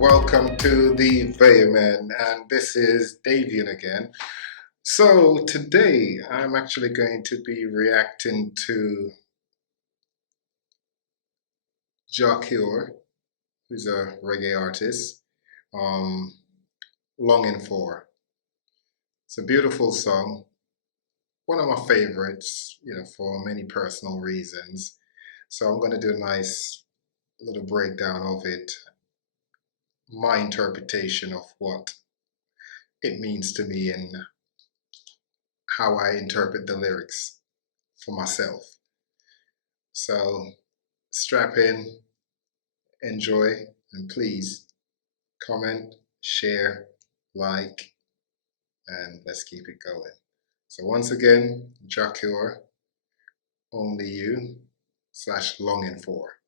welcome to the Vitamin, and this is Davian again. So today I'm actually going to be reacting to Jacure, who's a reggae artist, um, Longing For. It's a beautiful song, one of my favorites, for many personal reasons. So I'm going to do a nice little breakdown of it, my interpretation of what it means to me and how I interpret the lyrics for myself. So strap in, enjoy, and please comment, share, like, and let's keep it going. So once again, Jacure, only you / longing for.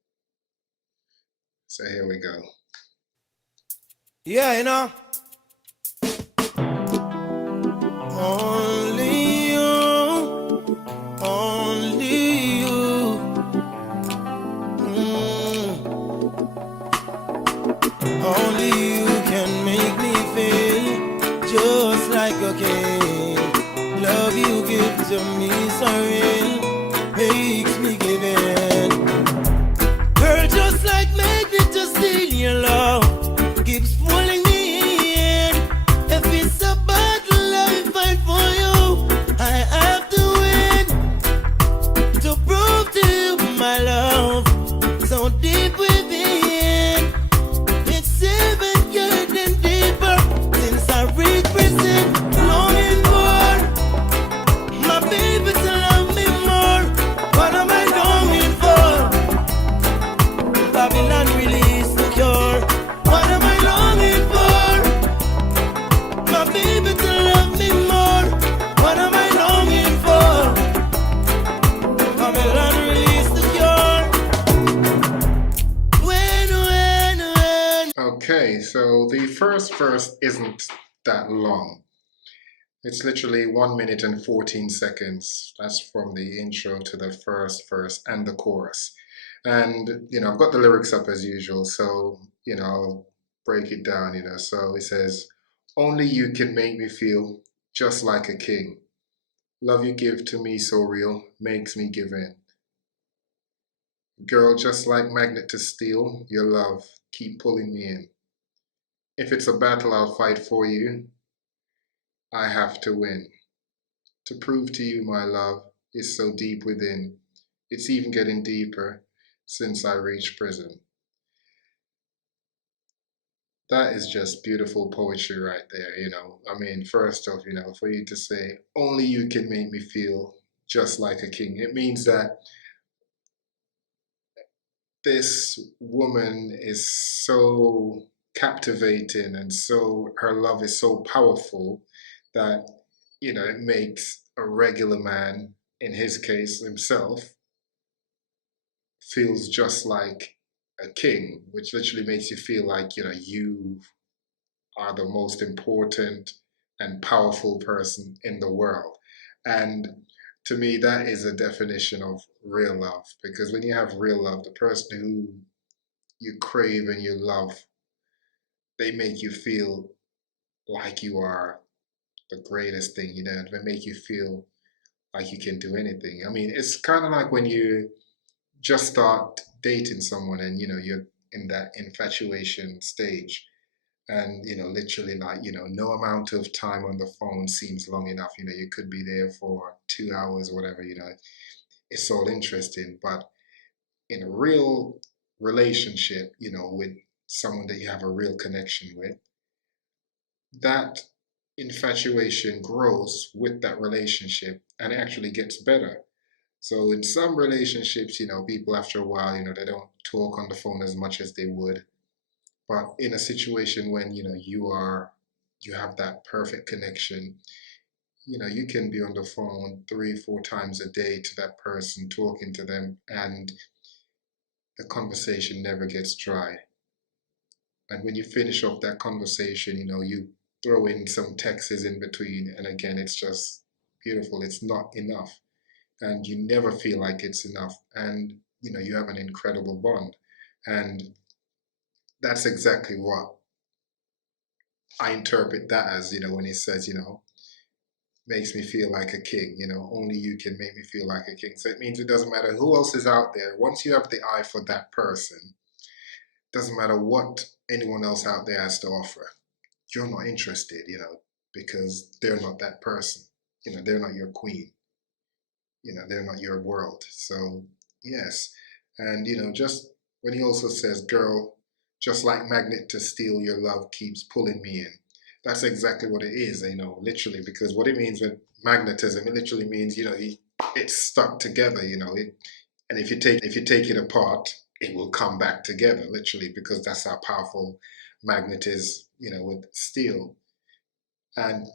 So here we go. Yeah, only you, only you, only you can make me feel just like a king. Love you give to me so real, makes me give in. Girl, just like magnet to steal your love, keeps pulling me in. If it's a battle I fight for you, I have to win. To prove to you my love, so deep within. It's even getting deeper since I reached prison. Longing for my baby to love me more. What am I longing for? Babylon release the cure. What am I longing for? My baby to love me more. What am I longing for? Babylon release the cure. When. Okay, so the first verse isn't that long. It's literally 1 minute and 14 seconds. That's from the intro to the first verse and the chorus. And, I've got the lyrics up as usual, so, I'll break it down, So it says, only you can make me feel just like a king. Love you give to me so real, makes me give in. Girl, just like magnet to steel, your love keep pulling me in. If it's a battle, I'll fight for you. I have to win. To prove to you my love is so deep within. It's even getting deeper since I reached prison. That is just beautiful poetry right there. I mean, first off, for you to say, only you can make me feel just like a king, it means that this woman is so captivating and her love is so powerful that, it makes a regular man, in his case himself, feels just like a king, which literally makes you feel like, you are the most important and powerful person in the world. And to me, that is a definition of real love. Because when you have real love, the person who you crave and you love, they make you feel like you are the greatest thing, They make you feel like you can do anything. I mean, it's kind of like when you just start dating someone and, you're in that infatuation stage and literally like no amount of time on the phone seems long enough. You could be there for 2 hours or whatever. It's all interesting, but in a real relationship, with someone that you have a real connection with, that infatuation grows with that relationship and it actually gets better. So in some relationships, people after a while, they don't talk on the phone as much as they would. But in a situation when you have that perfect connection, you can be on the phone 3 4 times a day to that person, talking to them, and the conversation never gets dry. And when you finish off that conversation, you throw in some texts in between, and again, it's just beautiful. It's not enough, and you never feel like it's enough, and you have an incredible bond, and that's exactly what I interpret that as, when he says, makes me feel like a king, only you can make me feel like a king. So it means it doesn't matter who else is out there. Once you have the eye for that person, doesn't matter what anyone else out there has to offer. You're not interested, because they're not that person. They're not your queen. They're not your world. So, yes. And, just when he also says, girl, just like magnet to steel, your love keeps pulling me in. That's exactly what it is, literally, because what it means with magnetism, it literally means, it's stuck together, and if you take it apart, it will come back together, literally, because that's how powerful magnet is, with steel. And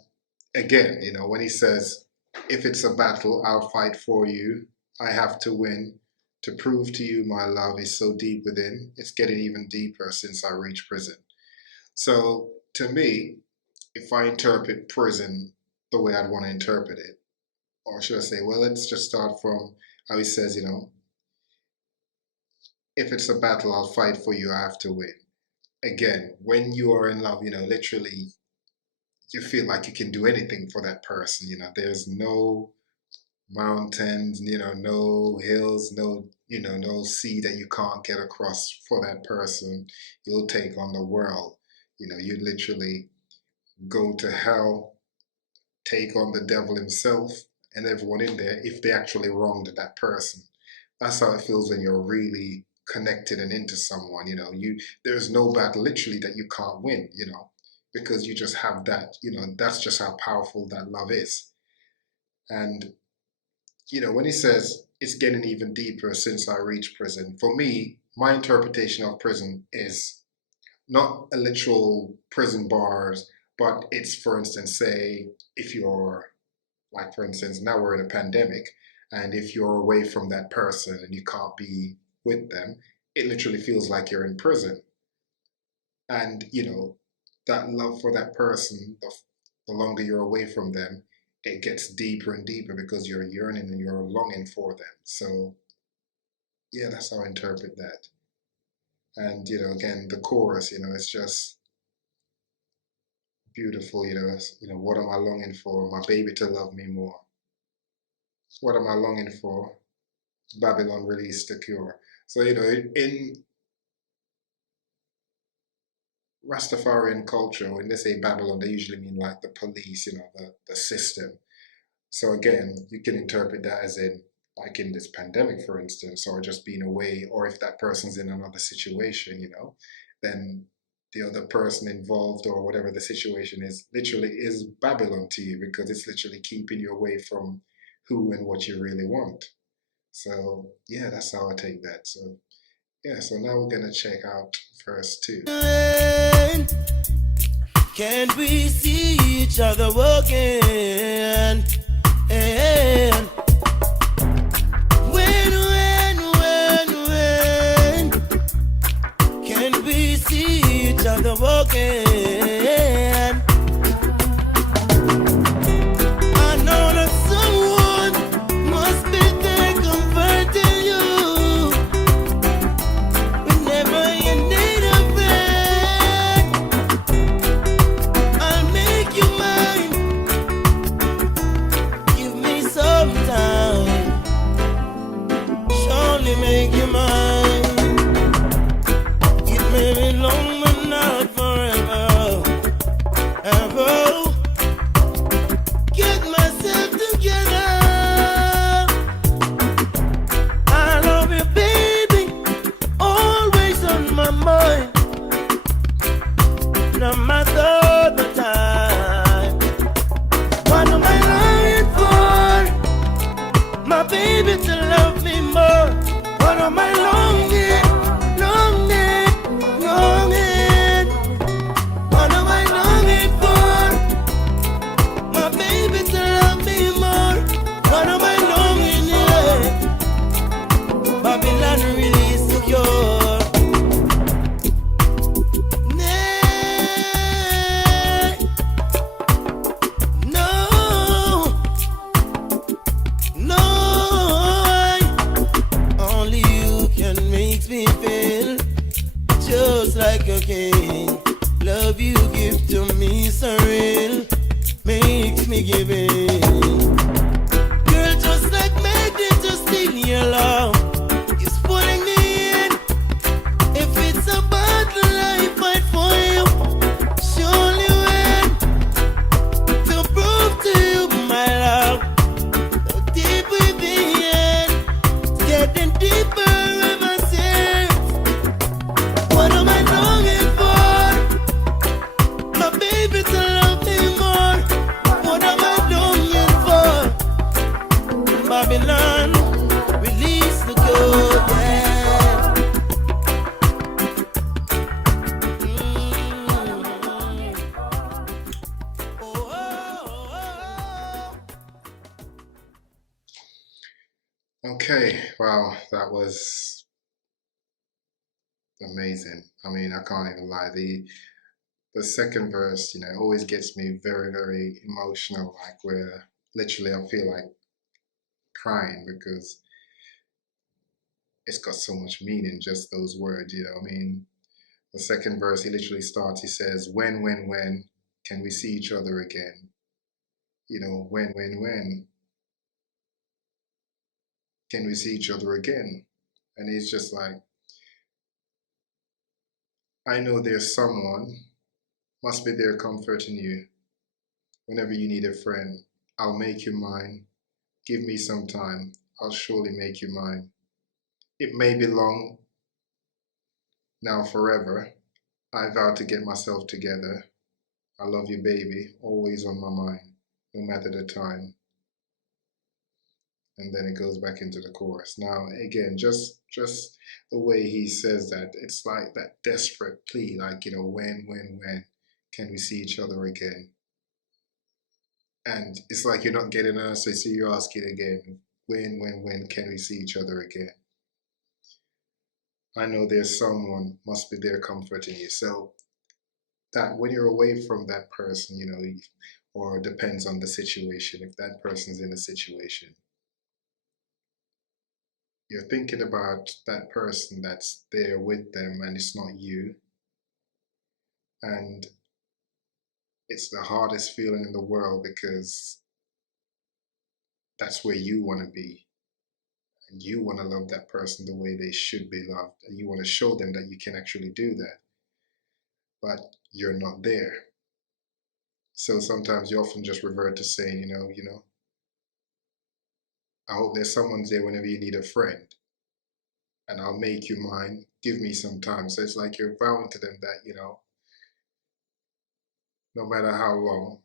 again, when he says, if it's a battle, I'll fight for you. I have to win. To prove to you my love is so deep within, it's getting even deeper since I reached prison. So to me, if I interpret prison the way I'd want to interpret it, or should I say, well, let's just start from how he says, if it's a battle, I'll fight for you, I have to win. Again, when you are in love, literally you feel like you can do anything for that person. There's no mountains, no hills, no sea that you can't get across for that person. You'll take on the world. You literally go to hell, take on the devil himself and everyone in there if they actually wronged that person. That's how it feels when you're really connected and into someone. There's no battle literally that you can't win, because you just have that, that's just how powerful that love is. And when he says it's getting even deeper since I reached prison, for me, my interpretation of prison is not a literal prison bars, but it's, for instance, say, if you're, like, for instance, now we're in a pandemic, and if you're away from that person and you can't be with them, it literally feels like you're in prison. And, that love for that person, the longer you're away from them, it gets deeper and deeper because you're yearning and you're longing for them. So, yeah, that's how I interpret that. And, again, the chorus, it's just beautiful, what am I longing for? My baby to love me more. What am I longing for? Babylon released the cure. So, in Rastafarian culture, when they say Babylon, they usually mean like the police, the system. So again, you can interpret that as in, like in this pandemic, for instance, or just being away, or if that person's in another situation, then the other person involved or whatever the situation is literally is Babylon to you because it's literally keeping you away from who and what you really want. So yeah, that's how I take that. So yeah, so now we're gonna check out verse 2. Can't we see each other walking? And when can we see each other walking? I know that someone must be there comforting you whenever you need a friend. I'll make you mine. Okay, wow, that was amazing. I mean, I can't even lie. The second verse, always gets me very, very emotional. Like where literally I feel like crying because it's got so much meaning, just those words, I mean, the second verse, he literally starts, he says, when can we see each other again? When can we see each other again? And he's just like, I know there's someone, must be there comforting you. Whenever you need a friend, I'll make you mine. Give me some time, I'll surely make you mine. It may be long, now forever. I vow to get myself together. I love you, baby, always on my mind, no matter the time. And then it goes back into the chorus. Now, again, just the way he says that, it's like that desperate plea, like, when can we see each other again? And it's like you're not getting an answer, so you're asking again, when can we see each other again? I know there's someone must be there comforting you. So that when you're away from that person, or depends on the situation, if that person's in a situation, you're thinking about that person that's there with them and it's not you. And it's the hardest feeling in the world because that's where you want to be. And you want to love that person the way they should be loved. And you want to show them that you can actually do that. But you're not there. So sometimes you often just revert to saying, I hope there's someone there whenever you need a friend. And I'll make you mine. Give me some time. So it's like you're vowing to them that, no matter how long,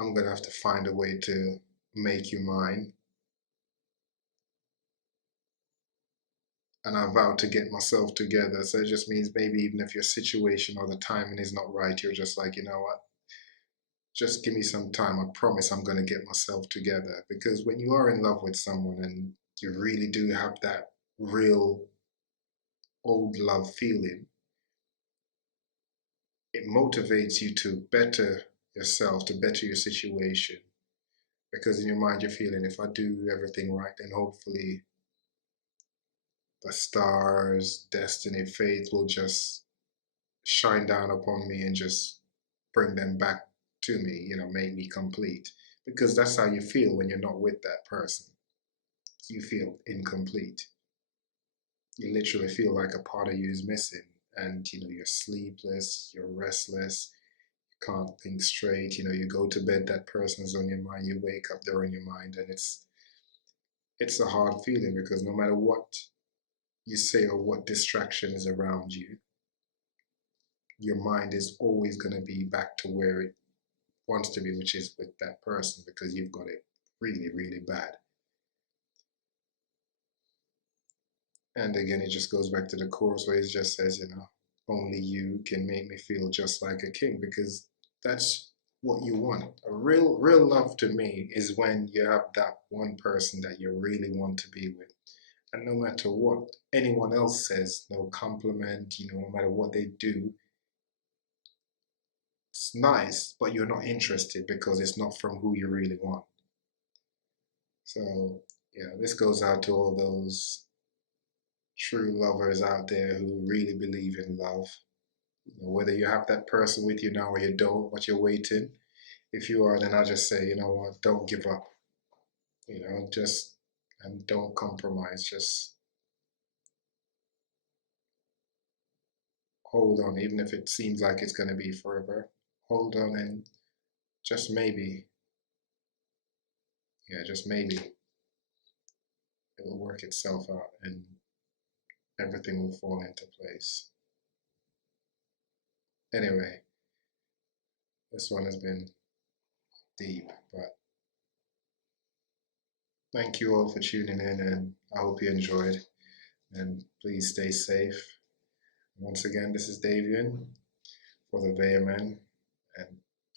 I'm gonna have to find a way to make you mine. And I vow to get myself together. So it just means maybe even if your situation or the timing is not right, you're just like, you know what? Just give me some time. I promise I'm gonna get myself together. Because when you are in love with someone and you really do have that real old love feeling, it motivates you to better yourself, to better your situation. Because in your mind, you're feeling if I do everything right, then hopefully the stars, destiny, fate will just shine down upon me and just bring them back to me, make me complete. Because that's how you feel when you're not with that person. You feel incomplete. You literally feel like a part of you is missing. And, you're sleepless, you're restless, you can't think straight. You go to bed, that person's on your mind. You wake up, they're on your mind. And it's a hard feeling because no matter what you say or what distraction is around you, your mind is always going to be back to where it wants to be, which is with that person because you've got it really, really bad. And again, it just goes back to the chorus where it just says, only you can make me feel just like a king because that's what you want. A real love to me is when you have that one person that you really want to be with. And no matter what anyone else says, no compliment, no matter what they do, it's nice, but you're not interested because it's not from who you really want. So, this goes out to all those true lovers out there who really believe in love. Whether you have that person with you now or you don't, but you're waiting. If you are, then I just say, you know what, don't give up. Just and don't compromise. Just hold on, even if it seems like it's going to be forever. Hold on and just maybe, just maybe it will work itself out and everything will fall into place. Anyway, this one has been deep, but thank you all for tuning in and I hope you enjoyed and please stay safe. Once again, this is Davian for the VMN and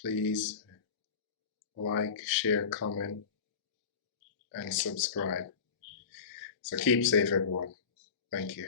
please like, share, comment and subscribe. So keep safe, everyone. Thank you.